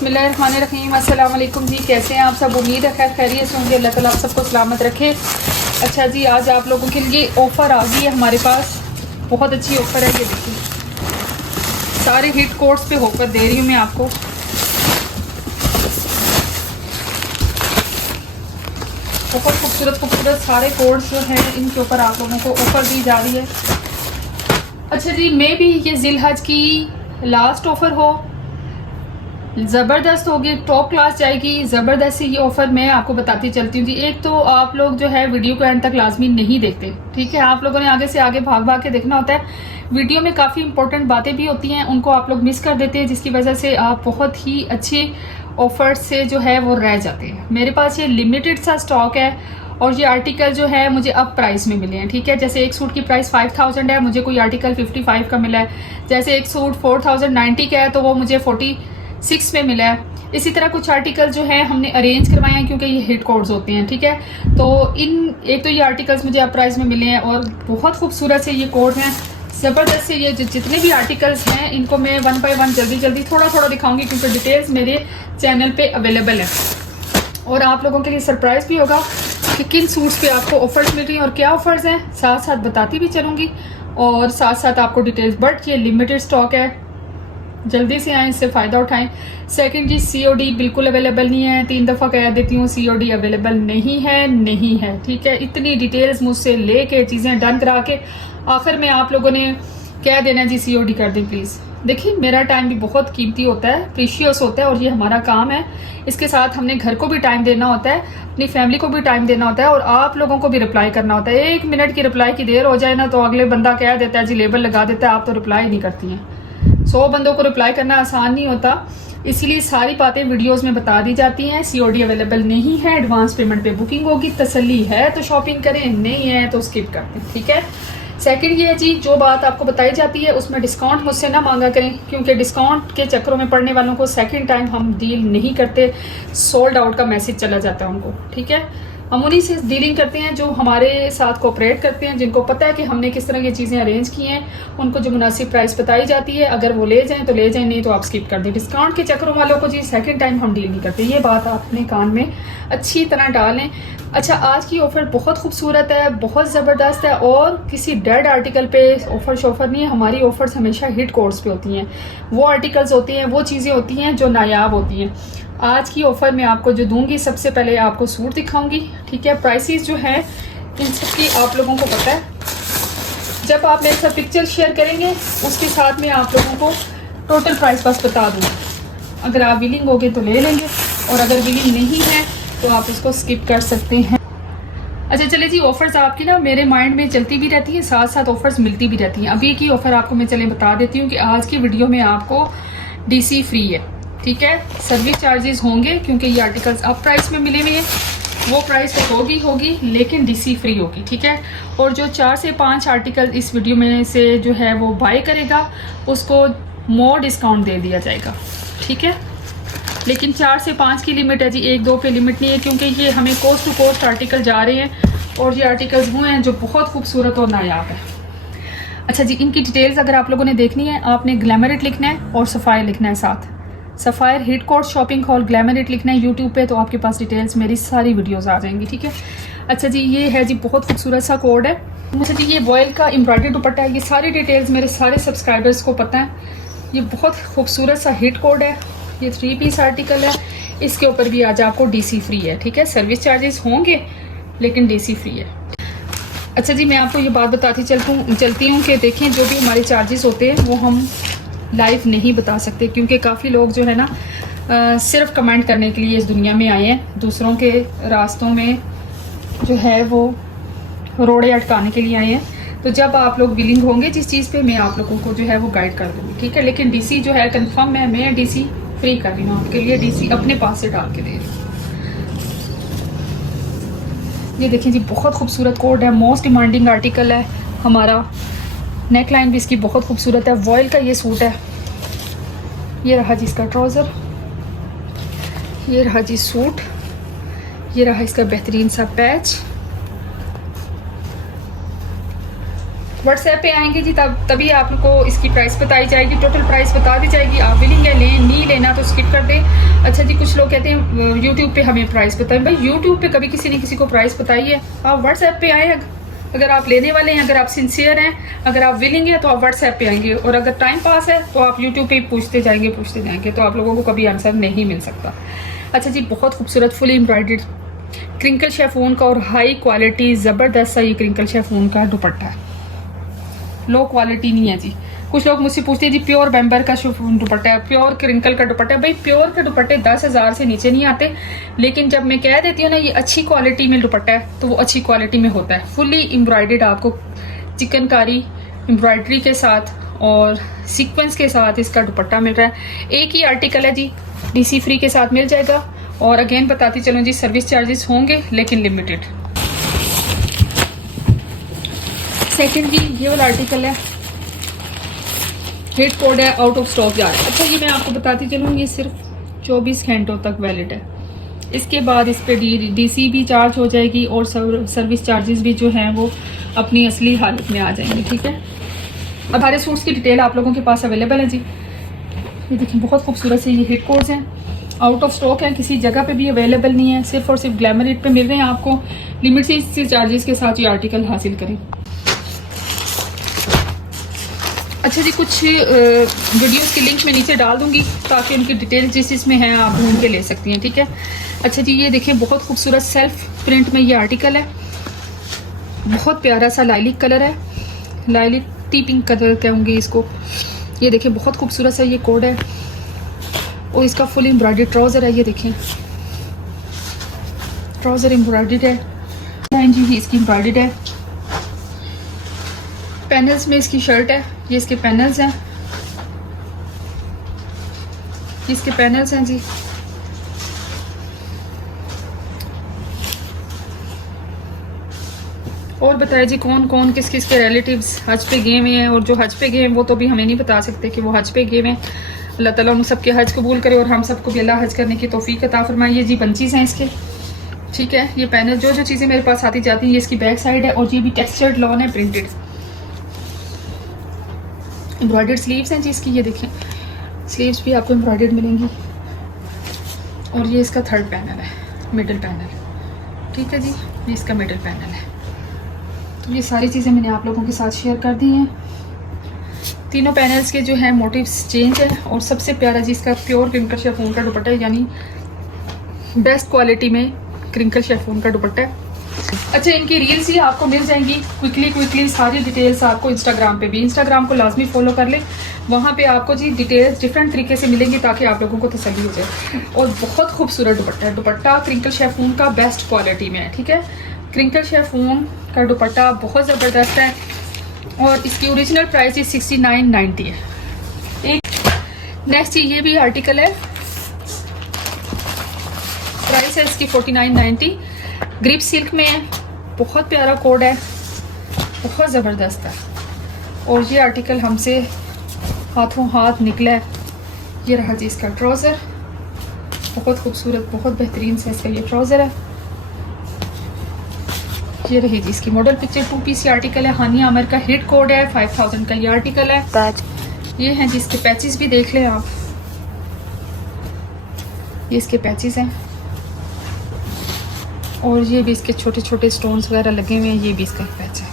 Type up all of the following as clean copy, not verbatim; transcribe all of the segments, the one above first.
बिस्मिल्लाहिर्रहमानिर्रहीम। अस्सलाम वालेकुम जी, कैसे हैं आप सब? उम्मीद है खैर खैरियत से होंगे। अल्लाह ताला आप सबको सलामत रखे। अच्छा जी, आज आप लोगों के लिए ऑफ़र आ गई है हमारे पास, बहुत अच्छी ऑफ़र है। ये देखिए, सारे हिट कोड्स पे ऑफ़र दे रही हूँ मैं आपको। बहुत खूबसूरत खूबसूरत सारे कोड्स जो हैं इनके ऊपर आप लोगों को ऑफ़र दी जा रही है। अच्छा जी, मे भी ये ज़िलहज की लास्ट ऑफ़र हो, ज़बरदस्त होगी, टॉप क्लास जाएगी, ज़बरदस्त सी ये ऑफ़र मैं आपको बताती चलती हूँ जी। एक तो आप लोग जो है वीडियो को एंड तक लाजमी नहीं देखते, ठीक है? आप लोगों ने आगे से आगे भाग भाग के देखना होता है। वीडियो में काफ़ी इंपॉर्टेंट बातें भी होती हैं, उनको आप लोग मिस कर देते हैं, जिसकी वजह से आप बहुत ही अच्छे ऑफ़र से जो है वो रह जाते हैं। मेरे पास ये लिमिटेड सा स्टॉक है और ये आर्टिकल जो है मुझे अब प्राइस में मिले हैं, ठीक है? जैसे एक सूट की प्राइस 5000 है, मुझे कोई आर्टिकल 55 का मिला है। जैसे एक सूट 4090 का है तो वो मुझे 46 में मिला है। इसी तरह कुछ आर्टिकल जो है हमने अरेंज करवाए हैं क्योंकि ये हिट कोड्स होते हैं, ठीक है? तो एक तो ये आर्टिकल्स मुझे अब प्राइस में मिले हैं और बहुत खूबसूरत से ये कोड हैं, ज़बरदस्त से। ये जितने भी आर्टिकल्स हैं इनको मैं वन बाय वन जल्दी जल्दी थोड़ा थोड़ा दिखाऊंगी क्योंकि डिटेल्स मेरे चैनल पे अवेलेबल है। और आप लोगों के लिए सरप्राइज़ भी होगा कि किन सूट्स पे आपको ऑफर्स मिल रही हैं और क्या ऑफर्स हैं, साथ साथ बताती भी चलूँगी और साथ साथ आपको डिटेल्स। बट ये लिमिटेड स्टॉक है, जल्दी से आएँ, इससे फ़ायदा उठाएं। सेकंड जी, सीओडी बिल्कुल अवेलेबल नहीं है। 3 दफ़ा कह देती हूँ, सीओडी अवेलेबल नहीं है, ठीक है? इतनी डिटेल्स मुझसे लेके चीज़ें डन करा के आखिर में आप लोगों ने कह देना जी सीओडी कर दें प्लीज़। देखिए, मेरा टाइम भी बहुत कीमती होता है, प्रीशियस होता है और ये हमारा काम है। इसके साथ हमने घर को भी टाइम देना होता है, अपनी फैमिली को भी टाइम देना होता है और आप लोगों को भी रिप्लाई करना होता है। 1 मिनट की रिप्लाई की देर हो जाए ना तो अगले बंदा कह देता है जी, लेबल लगा देता है, आप तो रिप्लाई नहीं करती हैं। 100 बंदों को रिप्लाई करना आसान नहीं होता, इसीलिए सारी बातें वीडियोस में बता दी जाती हैं। सीओडी अवेलेबल नहीं है, एडवांस पेमेंट पे बुकिंग होगी। तसल्ली है तो शॉपिंग करें, नहीं है तो स्किप कर दें, ठीक है? सेकंड ये है जी, जो बात आपको बताई जाती है उसमें डिस्काउंट मुझसे ना मांगा करें क्योंकि डिस्काउंट के चक्करों में पड़ने वालों को सेकंड टाइम हम डील नहीं करते। सोल्ड आउट का मैसेज चला जाता है उनको, ठीक है? हम उन्हीं से डीलिंग करते हैं जो हमारे साथ कोऑपरेट करते हैं, जिनको पता है कि हमने किस तरह ये चीज़ें अरेंज की हैं। उनको जो मुनासिब प्राइस बताई जाती है, अगर वो ले जाएं तो ले जाएं, नहीं तो आप स्किप कर दें। डिस्काउंट के चक्करों वालों को जी सेकंड टाइम हम डील नहीं करते, ये बात आप अपने कान में अच्छी तरह डालें। अच्छा, आज की ऑफ़र बहुत खूबसूरत है, बहुत ज़बरदस्त है और किसी डेड आर्टिकल पे ऑफ़र शॉफर नहीं है। हमारी ऑफ़र्स हमेशा हिट कोड्स पे होती हैं, वो आर्टिकल्स होती हैं, वो चीज़ें होती हैं जो नायाब होती हैं। आज की ऑफ़र में आपको जो दूंगी, सबसे पहले आपको सूट दिखाऊंगी, ठीक है? प्राइसेस जो हैं इन सब की आप लोगों को पता है। जब आप मेरे साथ पिक्चर शेयर करेंगे उसके साथ में आप लोगों को टोटल प्राइस बस बता दूँगी। अगर आप विलिंग होगे तो ले लेंगे और अगर विलिंग नहीं है तो आप इसको स्किप कर सकते हैं। अच्छा चले जी, ऑफ़र्स आपकी ना मेरे माइंड में चलती भी रहती है, साथ साथ ऑफ़र्स मिलती भी रहती हैं। अभी की ऑफ़र आपको मैं चले बता देती हूँ कि आज की वीडियो में आपको डीसी फ्री है, ठीक है? सर्विस चार्जेस होंगे क्योंकि ये आर्टिकल्स अब प्राइस में मिले हुए हैं, वो प्राइस तो होगी लेकिन डीसी फ्री होगी, ठीक है? और जो 4 से 5 आर्टिकल इस वीडियो में से जो है वो बाय करेगा उसको मोर डिस्काउंट दे दिया जाएगा, ठीक है? लेकिन 4 से 5 की लिमिट है जी, 1-2 पे लिमिट नहीं है क्योंकि ये हमें कोस्ट टू कोस्ट आर्टिकल जा रहे हैं और ये आर्टिकल्स वो हैं जो बहुत खूबसूरत और नायाब है। अच्छा जी, इनकी डिटेल्स अगर आप लोगों ने देखनी है, आपने ग्लैमरिट लिखना है और सफ़ायर लिखना है साथ। Sapphire hit code shopping hall, ग्लैमरिट लिखना है यूट्यूब पे तो आपके पास डिटेल्स मेरी सारी वीडियोस आ जाएंगी, ठीक है? अच्छा जी, ये है जी बहुत खूबसूरत सा कोड है। अच्छा जी, ये वॉयल का एम्ब्रॉयडरी दुपट्टा है। ये सारी डिटेल्स मेरे सारे सब्सक्राइबर्स को पता है। ये बहुत खूबसूरत सा हिट कोड है, ये 3 पीस आर्टिकल है। इसके ऊपर भी आज आपको डीसी फ्री है, ठीक है? सर्विस चार्जेस होंगे लेकिन डीसी फ्री है। अच्छा जी, मैं आपको ये बात बताती चलती हूँ कि देखें, जो भी हमारे चार्जेस होते हैं वो हम लाइव नहीं बता सकते क्योंकि काफ़ी लोग जो है ना सिर्फ कमेंट करने के लिए इस दुनिया में आए हैं, दूसरों के रास्तों में जो है वो रोड़े अटकाने के लिए आए हैं। तो जब आप लोग विलिंग होंगे जिस चीज़ पे, मैं आप लोगों को जो है वो गाइड कर दूँगी, ठीक है? लेकिन डीसी जो है कंफर्म है, मैं डीसी फ्री कर रही हूँ आपके लिए, डीसी अपने पास से डाल के दे रही हूँ। ये देखिए जी, बहुत खूबसूरत कोड है, मोस्ट डिमांडिंग आर्टिकल है हमारा। नेक लाइन भी इसकी बहुत खूबसूरत है। वॉयल का ये सूट है, ये रहा जी इसका ट्राउज़र, ये रहा जी सूट, ये रहा इसका बेहतरीन सा पैच, व्हाट्सएप पे आएंगे जी तभी आपको इसकी प्राइस बताई जाएगी, टोटल प्राइस बता दी जाएगी। आप विलिंग है लें, नहीं लेना तो स्किप कर दें। अच्छा जी, कुछ लोग कहते हैं यूट्यूब पे हमें प्राइस बताएं। भाई यूट्यूब पे कभी किसी ने किसी को प्राइस बताई है? आप व्हाट्सएप पे आए, अगर आप लेने वाले हैं, अगर आप सिंसियर हैं, अगर आप विलिंग हैं तो आप व्हाट्सएप पे आएंगे, और अगर टाइम पास है तो आप यूट्यूब पे पूछते जाएंगे तो आप लोगों को कभी आंसर नहीं मिल सकता। अच्छा जी, बहुत खूबसूरत फुली एम्ब्रॉयडर्ड क्रिंकल शेफून का और हाई क्वालिटी ज़बरदस्त सा ये क्रिंकल शेफून का दुपट्टा है, लो क्वालिटी नहीं है जी। कुछ लोग मुझसे पूछते हैं जी प्योर बैम्बर का दुपट्टा है, प्योर क्रिंकल का दुपट्टा है। भाई प्योर के दुपट्टे 10,000 से नीचे नहीं आते, लेकिन जब मैं कह देती हूँ ना ये अच्छी क्वालिटी में दुपट्टा है तो वो अच्छी क्वालिटी में होता है। फुली एम्ब्रॉयडर्ड आपको चिकनकारी एम्ब्रॉयडरी के साथ और सीक्वेंस के साथ इसका दुपट्टा मिल रहा है। एक ही आर्टिकल है जी, DC फ्री के साथ मिल जाएगा। और अगेन बताती चलूँ जी, सर्विस चार्जेस होंगे लेकिन लिमिटेड। सेकंड जी, ये वाला आर्टिकल है, हिट कोड है, आउट ऑफ स्टॉक जा रहा है। अच्छा ये मैं आपको बताती चलूँ, ये सिर्फ 24 घंटों तक वैलिड है। इसके बाद इस पे DC भी चार्ज हो जाएगी और सर्विस चार्जेस भी जो हैं वो अपनी असली हालत में आ जाएंगे। ठीक है, अब सारे सूट्स की डिटेल आप लोगों के पास अवेलेबल है जी। ये देखिए बहुत खूबसूरत से ये हिट कोड्स हैं, आउट ऑफ स्टॉक है, किसी जगह पे भी अवेलेबल नहीं है, सिर्फ और सिर्फ ग्लैमर रेट पे मिल रहे हैं आपको। लिमिट से चार्जेस के साथ ये आर्टिकल हासिल करें। अच्छा जी, कुछ वीडियोस की लिंक मैं नीचे डाल दूंगी ताकि उनकी डिटेल जिस इसमें है आप ढूंढ के ले सकती हैं। ठीक है, अच्छा जी, ये देखिए बहुत खूबसूरत सेल्फ प्रिंट में ये आर्टिकल है, बहुत प्यारा सा लाइलिक कलर है, लाइलिक टी पिंक कलर कहूँगी इसको। ये देखिए बहुत खूबसूरत सा ये कोड है और इसका फुल एम्ब्रॉयडर्ड ट्राउज़र है। ये देखें ट्राउज़र एम्ब्रॉयडर्ड है, लाइन जी भी इसकी एम्ब्रॉयडर्ड है। पैनल्स में इसकी शर्ट है, ये इसके पैनल्स हैं, इसके पैनल्स हैं जी। और बताए जी कौन कौन किस किस के रिलेटिव्स हज पे गए हुए हैं, और जो हज पे गए हैं वो तो भी हमें नहीं बता सकते कि वो हज पे गए हैं। अल्लाह ताला उन सबके हज कबूल करे और हम सबको भी अल्लाह हज करने की तौफीक अता फरमाए। ये जी बंचीज़ हैं इसके। ठीक है, ये पैनल जो जो चीज़ें मेरे पास आती जाती हैं, ये इसकी बैक साइड है, और ये भी टेक्सचर्ड लॉन है, प्रिंटेड एम्ब्रॉयडर्ड स्लीव्स हैं जी इसकी। ये देखें स्लीव्स भी आपको एम्ब्रॉयडर्ड मिलेंगी, और ये इसका थर्ड पैनल है, मिडल पैनल। ठीक है जी, ये इसका मिडल पैनल है। तो ये सारी चीज़ें मैंने आप लोगों के साथ शेयर कर दी हैं। तीनों पैनल्स के जो है मोटिव्स चेंज है, और सबसे प्यारा जी इसका प्योर क्रिंकल शेफून का दुपट्टा है, यानी बेस्ट क्वालिटी में क्रिंकल शेफून का दुपट्टा है। अच्छा, इनकी रील्स ही आपको मिल जाएंगी क्विकली सारी डिटेल्स आपको इंस्टाग्राम पे भी। इंस्टाग्राम को लाजमी फॉलो कर लें, वहाँ पे आपको जी डिटेल्स डिफरेंट तरीके से मिलेंगी ताकि आप लोगों को तसल्ली हो जाए। और बहुत खूबसूरत दुपट्टा है, दुपट्टा क्रिंकल शेफून का बेस्ट क्वालिटी में है। ठीक है, क्रिंकल शेफून का दुपट्टा बहुत ज़बरदस्त है, और इसकी ओरिजिनल प्राइस ही 69.90 है। एक नेक्स्ट ये भी आर्टिकल है, प्राइस है इसकी 49.90, ग्रिप सिल्क में है, बहुत प्यारा कोड है, बहुत ज़बरदस्त है। और ये आर्टिकल हमसे हाथों हाथ निकला है। ये रहा जी इसका ट्राउज़र, बहुत खूबसूरत बहुत बेहतरीन सा इसका ये ट्राउज़र है। ये रही जी इसकी मॉडल पिक्चर, 2 पीस आर्टिकल है, हानिया आमिर का हिट कोड है, 5000 का ये आर्टिकल है। ये हैं जी इसके पैचेस भी देख लें आप, ये इसके पैचेस हैं, और ये भी इसके छोटे छोटे स्टोन्स वगैरह लगे हुए हैं, ये भी इसका पैच है।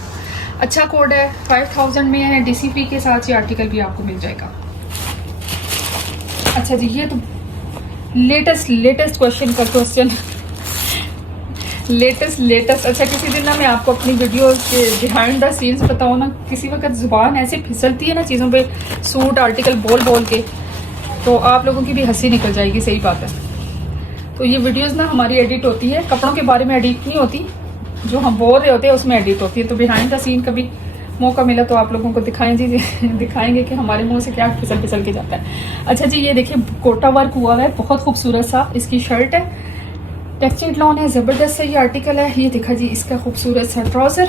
अच्छा कोड है, 5000 में है, DC फ्री के साथ ये आर्टिकल भी आपको मिल जाएगा। अच्छा जी, ये तो लेटेस्ट क्वेश्चन का क्वेश्चन लेटेस्ट। अच्छा, किसी दिन ना मैं आपको अपनी वीडियो के बिहाइंड द सीन्स बताऊँ ना, किसी वक्त जुबान ऐसे फिसलती है ना चीज़ों पे, सूट आर्टिकल बोल के, तो आप लोगों की भी हंसी निकल जाएगी। सही बात है। तो ये वीडियोस ना हमारी एडिट होती है, कपड़ों के बारे में एडिट नहीं होती, जो हम बोल रहे होते हैं उसमें एडिट होती है। तो बिहाइंड द सीन कभी मौका मिला तो आप लोगों को दिखाएंगे कि हमारे मुंह से क्या फिसल के जाता है। अच्छा जी, ये देखिए कोटा वर्क हुआ है, बहुत खूबसूरत सा इसकी शर्ट है, टेक्सचर्ड लॉन है, ज़बरदस्त सा ये आर्टिकल है। ये देखा जी इसका खूबसूरत सा trouser,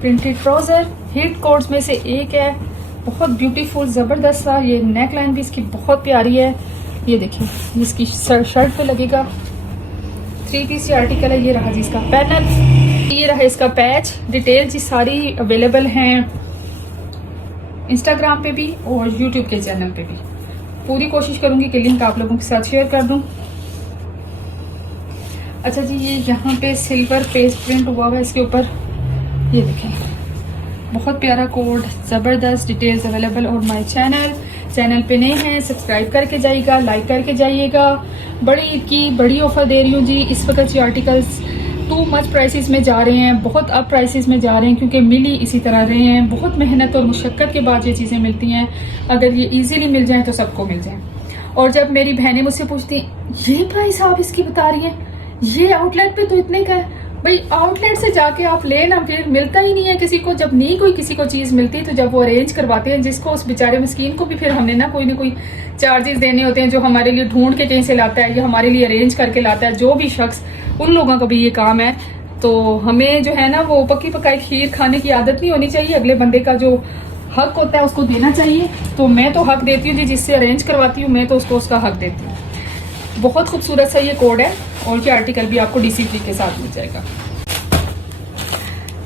printed trouser, hit codes में से एक है, बहुत ब्यूटीफुल ज़बरदस्त सा। ये नेक लाइन भी इसकी बहुत प्यारी है। ये देखिए इसकी शर्ट पे लगेगा, 3 पीस ये आर्टिकल है। ये रहा जी इसका पैनल, ये रहा इसका पैच। डिटेल जी सारी अवेलेबल हैं इंस्टाग्राम पे भी और यूट्यूब के चैनल पे भी। पूरी कोशिश करूंगी कि लिंक आप लोगों के साथ शेयर कर दूं। अच्छा जी, ये यहाँ पे सिल्वर पेस्ट प्रिंट हुआ हुआ है इसके ऊपर, ये देखें, बहुत प्यारा कोड, ज़बरदस्त। डिटेल्स अवेलेबल और माय चैनल पे नए हैं सब्सक्राइब करके जाइएगा, लाइक करके जाइएगा। बड़ी ऑफर दे रही हूँ जी। इस वक्त ये आर्टिकल्स टू मच प्राइसेस में जा रहे हैं, बहुत अप प्राइसेस में जा रहे हैं, क्योंकि मिल ही इसी तरह रहे हैं। बहुत मेहनत और मुशक्क़त के बाद ये चीज़ें मिलती हैं। अगर ये इजीली मिल जाएं तो सबको मिल जाएं। और जब मेरी बहनें मुझसे पूछती ये प्राइस आप इसकी बता रही हैं, ये आउटलेट पे तो इतने का है। भाई आउटलेट से जाके आप ले ना, फिर मिलता ही नहीं है किसी को। जब नहीं कोई किसी को चीज़ मिलती तो जब वो अरेंज करवाते हैं, जिसको उस बेचारे मस्कीन को भी फिर हमने ना कोई चार्जेस देने होते हैं, जो हमारे लिए ढूंढ के कहीं से लाता है या हमारे लिए अरेंज करके लाता है, जो भी शख्स, उन लोगों का भी ये काम है। तो हमें जो है ना वो पक्की पकाई खीर खाने की आदत नहीं होनी चाहिए। अगले बंदे का जो हक होता है उसको देना चाहिए। तो मैं तो हक देती हूँ जी, जिससे अरेंज करवाती हूँ मैं तो उसको उसका हक देती हूँ। बहुत खूबसूरत सा ये कोड है और ये आर्टिकल भी आपको DC फ्री के साथ मिल जाएगा।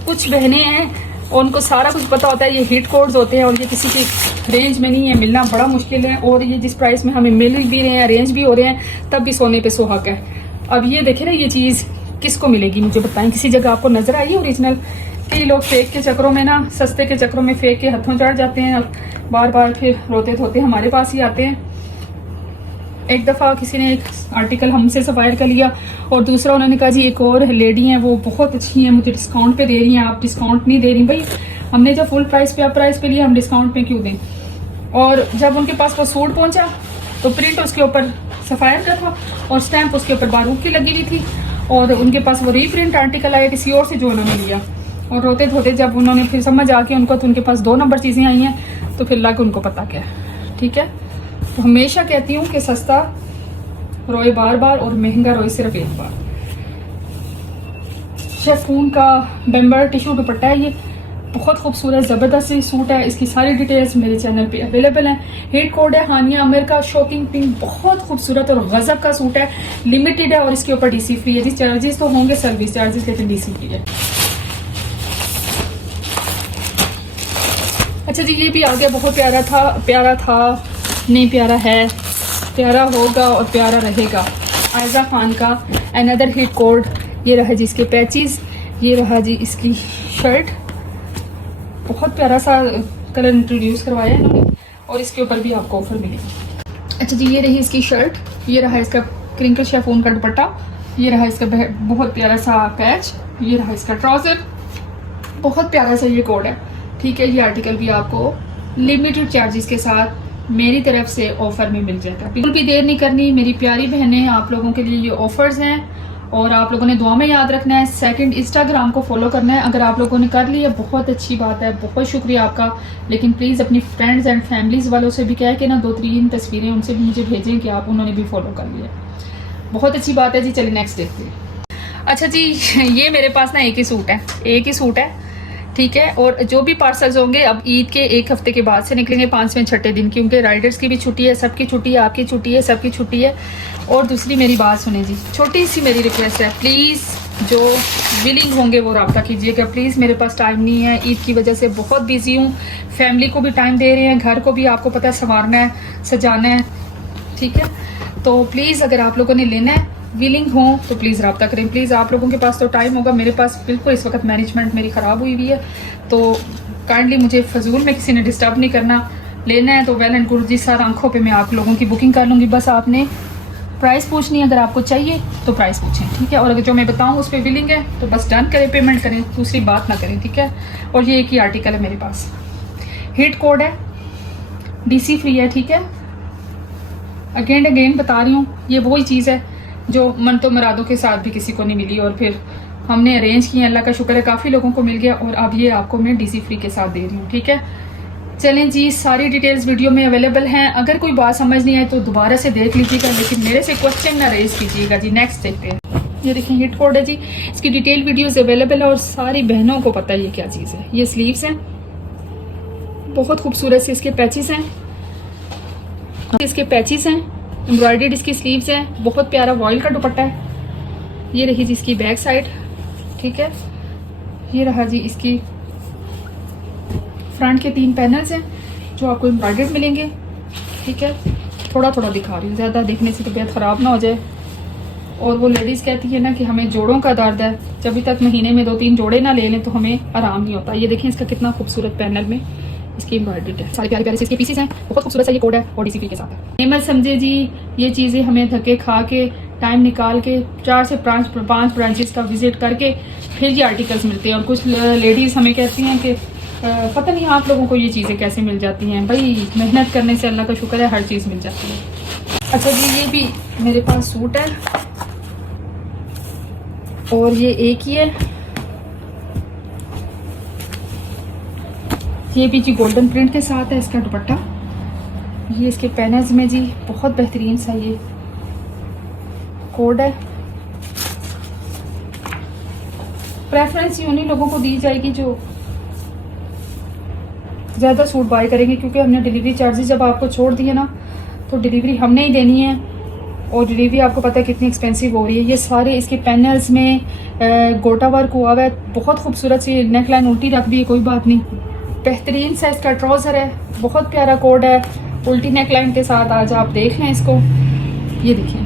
कुछ बहनें हैं उनको सारा कुछ पता होता है, ये हिट कोड्स होते हैं और ये किसी की रेंज में नहीं है, मिलना बड़ा मुश्किल है। और ये जिस प्राइस में हमें मिल भी रहे हैं, अरेंज भी हो रहे हैं, तब भी सोने पे सुहागा है। अब ये देखे ना, ये चीज़ किसको मिलेगी मुझे बताएं। किसी जगह आपको नजर आई ओरिजिनल? कई लोग फेक के चक्करों में ना, सस्ते के चक्करों में फेक के हथों चढ़ जाते हैं, बार बार फिर रोते धोते हमारे पास ही आते हैं। एक दफ़ा किसी ने एक आर्टिकल हमसे सफायर कर लिया और दूसरा उन्होंने कहा जी एक और लेडी हैं वो बहुत अच्छी हैं, मुझे डिस्काउंट पे दे रही हैं, आप डिस्काउंट नहीं दे रही। भाई हमने जब फुल प्राइस पे, आप प्राइस पे लिया, हम डिस्काउंट पे क्यों दें? और जब उनके पास वो सूट पहुंचा तो प्रिंट उसके ऊपर सफायर का था और स्टैंप उसके ऊपर बारूद की लगी हुई थी, और उनके पास वो रीप्रिंट आर्टिकल आया किसी और से जो उन्होंने लिया। और रोते धोते जब उन्होंने फिर समझ आके उनको, तो उनके पास 2 नंबर चीज़ें आई हैं, तो फिर लग उनको पता क्या। ठीक है, तो हमेशा कहती हूँ कि सस्ता रोए बार बार और महंगा रोए सिर्फ एक बार। शेफून का बेम्बर टिश्यू दुपट्टा है, ये बहुत खूबसूरत ज़बरदस्त सी सूट है। इसकी सारी डिटेल्स मेरे चैनल पे अवेलेबल हैं। हिट कोड है हानिया आमिर का, शॉकिंग पिंक, बहुत खूबसूरत और गजब का सूट है, लिमिटेड है और इसके ऊपर DC फ्री है जी। चार्जेस तो होंगे सर्विस चार्जेस, लेकिन DC फ्री है। अच्छा जी, ये भी आ गया, बहुत प्यारा था, नहीं प्यारा है, प्यारा होगा और प्यारा रहेगा। आयजा खान का अनदर हिट कोड। ये रहा जी इसके पैचेस, ये रहा जी इसकी शर्ट, बहुत प्यारा सा कलर इंट्रोड्यूस करवाया है इन्होंने और इसके ऊपर भी आपको ऑफर मिलेगी। अच्छा जी, ये रही इसकी शर्ट, ये रहा इसका क्रिंकल शेफून का दुपट्टा, ये रहा इसका बहुत प्यारा सा पैच, ये रहा इसका ट्राउजर, बहुत प्यारा सा ये कोड है। ठीक है, ये आर्टिकल भी आपको लिमिटेड चार्जेस के साथ मेरी तरफ से ऑफर में मिल जाएगा। बिल्कुल भी देर नहीं करनी मेरी प्यारी बहनें, आप लोगों के लिए ये ऑफर्स हैं और आप लोगों ने दुआ में याद रखना है। सेकंड, इंस्टाग्राम को फॉलो करना है। अगर आप लोगों ने कर लिया बहुत अच्छी बात है, बहुत शुक्रिया आपका, लेकिन प्लीज़ अपनी फ्रेंड्स एंड फैमिलीज़ वालों से भी कह के ना 2-3 तस्वीरें उनसे भी मुझे भेजें कि आप उन्होंने भी फॉलो कर लिया। बहुत अच्छी बात है जी। चलिए नेक्स्ट देखते हैं। अच्छा जी, ये मेरे पास ना एक ही सूट है, ठीक है। और जो भी पार्सल्स होंगे अब ईद के 1 हफ्ते के बाद से निकलेंगे, 5वें 6ठे दिन, क्योंकि राइडर्स की भी छुट्टी है, सबकी छुट्टी है, आपकी छुट्टी है, सबकी छुट्टी है। और दूसरी मेरी बात सुने जी, छोटी सी मेरी रिक्वेस्ट है, प्लीज़ जो विलिंग होंगे वो रब्ता कीजिएगा प्लीज़। मेरे पास टाइम नहीं है, ईद की वजह से बहुत बिजी हूँ, फैमिली को भी टाइम दे रहे हैं, घर को भी आपको पता है संवारना है, सजाना है, ठीक है। तो प्लीज़ अगर आप लोगों ने लेना है, विलिंग हो तो प्लीज़ रब्ता करें प्लीज़। आप लोगों के पास तो टाइम होगा, मेरे पास बिल्कुल इस वक्त मैनेजमेंट मेरी ख़राब हुई हुई है, तो काइंडली मुझे फजूल में किसी ने डिस्टर्ब नहीं करना। लेना है तो वेल एंड गुड जी, सर आंखों पे मैं आप लोगों की बुकिंग कर लूँगी, बस आपने प्राइस पूछनी है। अगर आपको चाहिए तो प्राइस पूछें, ठीक है। और अगर जो मैं बताऊँ उस पर विलिंग है तो बस डन करें, पेमेंट करें, दूसरी बात ना करें, ठीक है। और ये एक ही आर्टिकल है मेरे पास, हिट कोड है, DC फ्री है, ठीक है। अगेन बता रही हूँ, ये वही चीज़ है जो मन तो मुरादों के साथ भी किसी को नहीं मिली और फिर हमने अरेंज किया, अल्लाह का शुक्र है काफ़ी लोगों को मिल गया, और अब ये आपको मैं DC फ्री के साथ दे रही हूँ, ठीक है। चलें जी, सारी डिटेल्स वीडियो में अवेलेबल हैं। अगर कोई बात समझ नहीं आए तो दोबारा से देख लीजिएगा, लेकिन मेरे से क्वेश्चन ना रेज कीजिएगा जी। नेक्स्ट देखते हैं। ये देखिए हिट कोड है जी, इसकी डिटेल वीडियोस अवेलेबल है और सारी बहनों को पता है ये क्या चीज़ है। ये स्लीव्स हैं, बहुत खूबसूरत से इसके पैचेस हैं, एम्ब्रॉयडर्ड इसकी स्लीव्स हैं, बहुत प्यारा वॉयल का दुपट्टा है। ये रही जी इसकी बैक साइड, ठीक है। ये रहा जी इसकी फ्रंट के 3 पैनल्स हैं जो आपको एम्ब्रॉयडर्ड मिलेंगे। ठीक है, थोड़ा थोड़ा दिखा रही हूँ, ज़्यादा देखने से तबीयत ख़राब ना हो जाए। और वो लेडीज़ कहती है ना कि हमें जोड़ों का दर्द है, जब तक महीने में 2-3 जोड़े ना ले लें तो हमें आराम नहीं होता। ये देखें इसका कितना खूबसूरत पैनल में इसकी एम्ब्रॉयडरी है, सारे प्यारे प्यारे से इसके पीसेस हैं, बहुत खूबसूरत सा ये कोड है और डीसी फ्री के साथ है। नेमत समझे जी, ये चीज़ें हमें धक्के खा के टाइम निकाल के 4 से 5 ब्रांचेस का विजिट करके फिर ये आर्टिकल्स मिलते हैं। और कुछ लेडीज़ हमें कहती हैं कि पता नहीं आप लोगों को ये चीज़ें कैसे मिल जाती हैं। भाई मेहनत करने से अल्लाह का शुक्र है हर चीज़ मिल जाती है। अच्छा जी, ये भी मेरे पास सूट है और ये एक ही है, ये भी जी गोल्डन प्रिंट के साथ है इसका दुपट्टा। ये इसके पैनल्स में जी बहुत बेहतरीन सा ये कोड है। प्रेफरेंस ये उन्हीं लोगों को दी जाएगी जो ज़्यादा सूट बाय करेंगे, क्योंकि हमने डिलीवरी चार्जेस जब आपको छोड़ दिए ना तो डिलीवरी हमने ही देनी है और डिलीवरी आपको पता है कितनी एक्सपेंसिव हो रही है। ये सारे इसके पैनल्स में गोटा वर्क हुआ हुआ है, बहुत खूबसूरत सी नेक लाइन उल्टी रख दी है, कोई बात नहीं। बेहतरीन सा इसका ट्राउज़र है, बहुत प्यारा कोड है उल्टी नेक लाइन के साथ। आज आप देख लें इसको, ये देखिए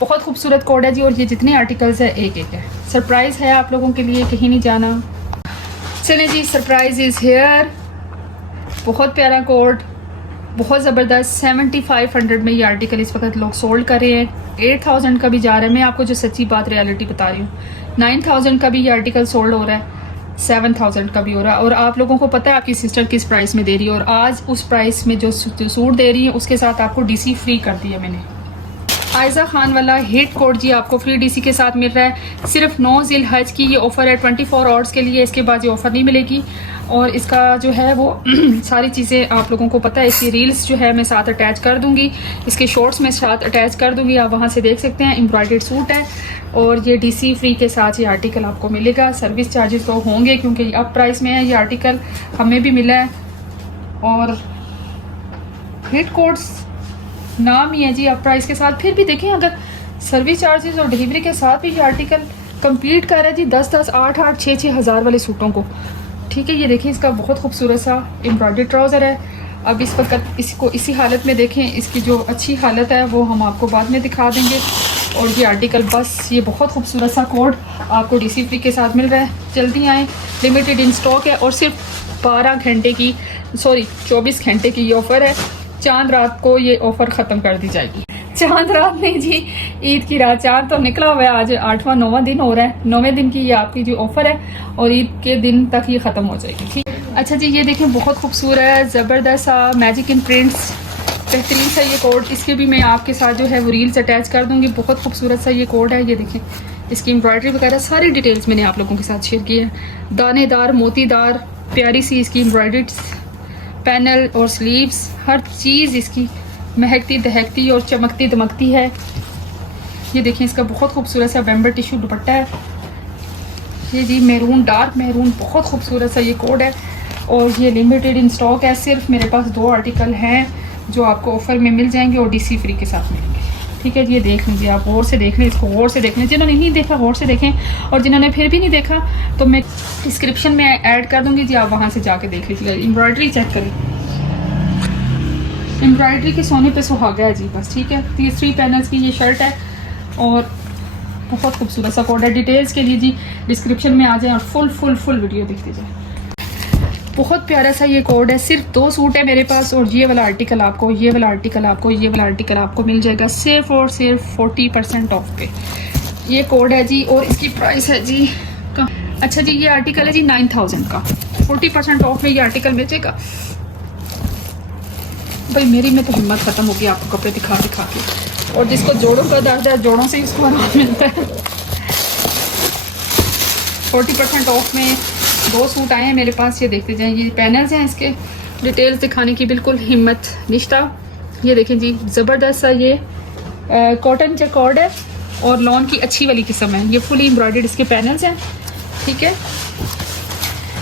बहुत खूबसूरत कोड है जी। और ये जितने आर्टिकल्स है एक एक है। सरप्राइज़ है आप लोगों के लिए, कहीं नहीं जाना। चलें जी, सरप्राइज इज़ हेयर। बहुत प्यारा कोड, बहुत ज़बरदस्त। 7500 में ये आर्टिकल इस वक्त लोग सोल्ड कर रहे हैं। 8000 का भी जा रहा है। मैं आपको जो सच्ची बात रियलिटी बता रही हूँ। 9000 का भी ये आर्टिकल सोल्ड हो रहा है, 7000 का भी हो रहा है। और आप लोगों को पता है आपकी सिस्टर किस प्राइस में दे रही है, और आज उस प्राइस में जो सूट दे रही है उसके साथ आपको डीसी फ्री कर दिया मैंने। आयजा खान वाला हिट कोड जी आपको फ्री डीसी के साथ मिल रहा है। सिर्फ 9 ज़िल-हज की ये ऑफ़र है, 24 आवर्स के लिए। इसके बाद ये ऑफ़र नहीं मिलेगी। और इसका जो है वो सारी चीज़ें आप लोगों को पता है। इसकी रील्स जो है मैं साथ अटैच कर दूंगी, इसके शॉर्ट्स में साथ अटैच कर दूंगी, आप वहाँ से देख सकते हैं। एम्ब्रॉयडर्ड सूट है और ये डीसी फ्री के साथ ये आर्टिकल आपको मिलेगा। सर्विस चार्जेस तो होंगे क्योंकि अब प्राइस में है ये आर्टिकल, हमें भी मिला है। और हिट कोड्स नाम ही है जी अब प्राइस के साथ। फिर भी देखें अगर सर्विस चार्जेस और डिलीवरी के साथ भी ये आर्टिकल कंप्लीट कर रहा है जी 10-10, 8-8, 6-6 हज़ार वाले सूटों को। ठीक है, ये देखें इसका बहुत खूबसूरत सा एम्ब्रॉयडर्ड ट्राउज़र है। अब इस वक्त इसको इसी हालत में देखें, इसकी जो अच्छी हालत है वो हम आपको बाद में दिखा देंगे। और ये आर्टिकल बस ये बहुत खूबसूरत सा कोड आपको डीसी फ्री के साथ मिल रहा है। जल्दी आएँ, लिमिटेड इन स्टॉक है और सिर्फ 24 घंटे की ये ऑफ़र है। चांद रात को ये ऑफ़र ख़त्म कर दी जाएगी। चांद रात नहीं जी, ईद की रात। चांद तो निकला हुआ है, आज 8वां-9वां दिन हो रहा है। 9वें दिन की ये आपकी जो ऑफ़र है और ईद के दिन तक ये ख़त्म हो जाएगी। ठीक, अच्छा जी, ये देखें बहुत खूबसूरत ज़बरदस्त सा मैजिक इन प्रिंट्स, बेहतरीन सा ये कोड। इसके भी मैं आपके साथ जो है वो रील्स अटैच कर दूँगी। बहुत खूबसूरत सा ये कोड है। ये देखें इसकी एम्ब्रॉयडरी वगैरह सारी डिटेल्स मैंने आप लोगों के साथ शेयर की है। दानेदार मोतीदार प्यारी सी इसकी एम्ब्रॉयडरी पैनल और स्लीव्स, हर चीज़ इसकी महकती दहकती और चमकती दमकती है। ये देखें इसका बहुत खूबसूरत सा वेम्बर टिश्यू दुपट्टा है। ये जी मैरून, डार्क मैरून, बहुत खूबसूरत सा ये कोड है। और ये लिमिटेड इन स्टॉक है। सिर्फ मेरे पास 2 आर्टिकल हैं जो आपको ऑफ़र में मिल जाएंगे और डीसी फ्री के साथ मिलेंगे। ठीक है जी, ये देख लीजिए, आप गौर से देख लें, इसको गौर से देख लें। जिन्होंने नहीं देखा गौर से देखें, और जिन्होंने फिर भी नहीं देखा तो मैं डिस्क्रिप्शन में ऐड कर दूंगी जी, आप वहाँ से जाके देख लीजिएगा। एम्ब्रॉयडरी चेक करें, एम्ब्रॉयडरी के सोने पे सुहागा है जी बस। ठीक है, 3 पैनल्स की ये शर्ट है और बहुत खूबसूरत सा कोड है। डिटेल्स के लिए जी डिस्क्रिप्शन में आ जाए और फुल वीडियो देखते जाए। बहुत प्यारा सा ये कोड है। सिर्फ 2 सूट है मेरे पास और ये वाला आर्टिकल आपको, ये वाला आर्टिकल आपको, ये वाला आर्टिकल आपको मिल जाएगा सिर्फ और सिर्फ 40% ऑफ पे। ये कोड है जी और इसकी प्राइस है जी अच्छा जी, ये आर्टिकल है जी 9000 का। 40% ऑफ में ये आर्टिकल मिल जाएगा। भाई मेरी में तो हिम्मत ख़त्म होगी आपको कपड़े दिखा के। और जिसको जोड़ों का दर्द है, जोड़ों से इसको आराम मिलता है। 40% ऑफ में 2 सूट आए हैं मेरे पास, ये देखते जाएं। ये पैनल्स हैं, इसके डिटेल्स दिखाने की बिल्कुल हिम्मत निश्ता। ये देखें जी, ज़बरदस्त सा ये कॉटन जैकॉर्ड है और लॉन की अच्छी वाली किस्म है। ये फुली एम्ब्रॉयडर्ड इसके पैनल्स हैं। ठीक है,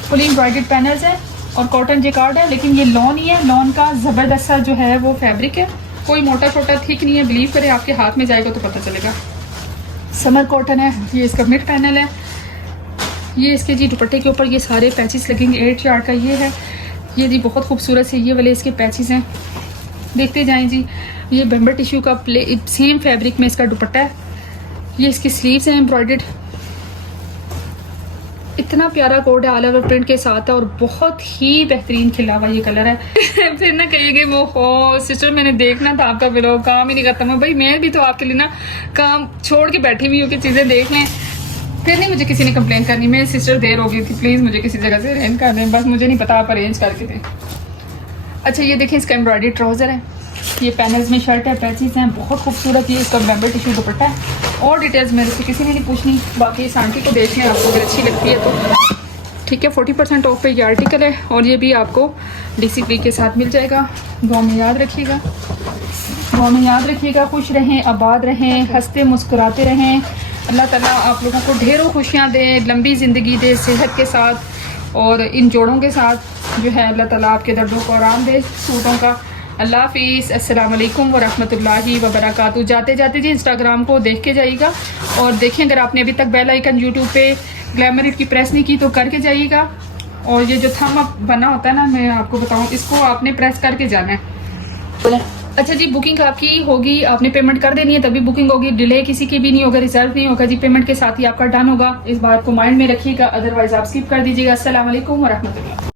फुली एम्ब्रॉयडर्ड पैनल्स हैं और कॉटन जैकॉर्ड है, लेकिन ये लॉन ही है। लॉन का ज़बरदस्त सा जो है वो फैब्रिक है, कोई मोटा छोटा थिक नहीं है। बिलीव करें, आपके हाथ में जाएगा तो पता चलेगा। समर कॉटन है। ये इसका मिड पैनल है। ये इसके जी दुपट्टे के ऊपर ये सारे पैचेस लगेंगे। 8 यार्ड का ये है। ये जी बहुत खूबसूरत से ये वाले इसके पैचेस हैं, देखते जाएं जी। ये बम्बर टिश्यू का सेम फैब्रिक में इसका दुपट्टा है। ये इसकी स्लीव्स हैं एम्ब्रॉयडर्ड। इतना प्यारा कोड है, ऑल ओवर प्रिंट के साथ है और बहुत ही बेहतरीन खिला हुआ ये कलर है। फिर ना कहिएगे वो हो सिस्टर मैंने देखना था आपका व्लॉग, काम ही नहीं करता मैं। भाई मैं भी तो आपके लिए ना काम छोड़ के बैठी हुई हूँ कि चीज़ें देख लें, फिर नहीं मुझे किसी ने कंप्लेन करनी। मेरी सिस्टर देर हो गई थी, प्लीज़ मुझे किसी जगह से अरेंज कर दें, बस मुझे नहीं पता आप अरेंज करके दें। अच्छा ये देखें इसका एम्ब्रॉयडरी ट्राउज़र है, ये पैनल्स में शर्ट है, पैचेस हैं, बहुत खूबसूरत। ये इसका बम्बर टिश्यू दुपट्टा है। और डिटेल्स मेरे से किसी ने नहीं पूछनी, बाकी इस आंटी को देख लें, आपको अगर अच्छी लगती है तो ठीक है। 40% ऑफ पे ये आर्टिकल है और ये भी आपको DCP के साथ मिल जाएगा। दुआ में याद रखिएगा, दुआ में याद रखिएगा। खुश रहें, आबाद रहें, हंसते मुस्कुराते रहें। अल्लाह ताला आप लोगों को ढेरों खुशियाँ दे, लंबी ज़िंदगी दे सेहत के साथ, और इन जोड़ों के साथ जो है अल्लाह ताला आपके दर्दों को आराम दे सूटों का। अल्लाह हाफिज़, अस्सलाम वालेकुम व रहमतुल्लाहि व बरकातहू। जाते जाते जी इंस्टाग्राम को देख के जाइएगा और देखें, अगर आपने अभी तक बेल आइकन यूट्यूब पे ग्लैमर की प्रेस नहीं की तो करके जाइएगा। और ये जो थंब अप बना होता है ना, मैं आपको बताऊँ, इसको आपने प्रेस करके जाना है। अच्छा जी, बुकिंग आपकी होगी, आपने पेमेंट कर देनी है तभी बुकिंग होगी। डिले किसी की भी नहीं होगा, रिजर्व नहीं होगा जी, पेमेंट के साथ ही आपका डन होगा। इस बात को माइंड में रखिएगा, अदरवाइज आप स्किप कर दीजिएगा। अस्सलाम वालेकुम व रहमतुल्लाह।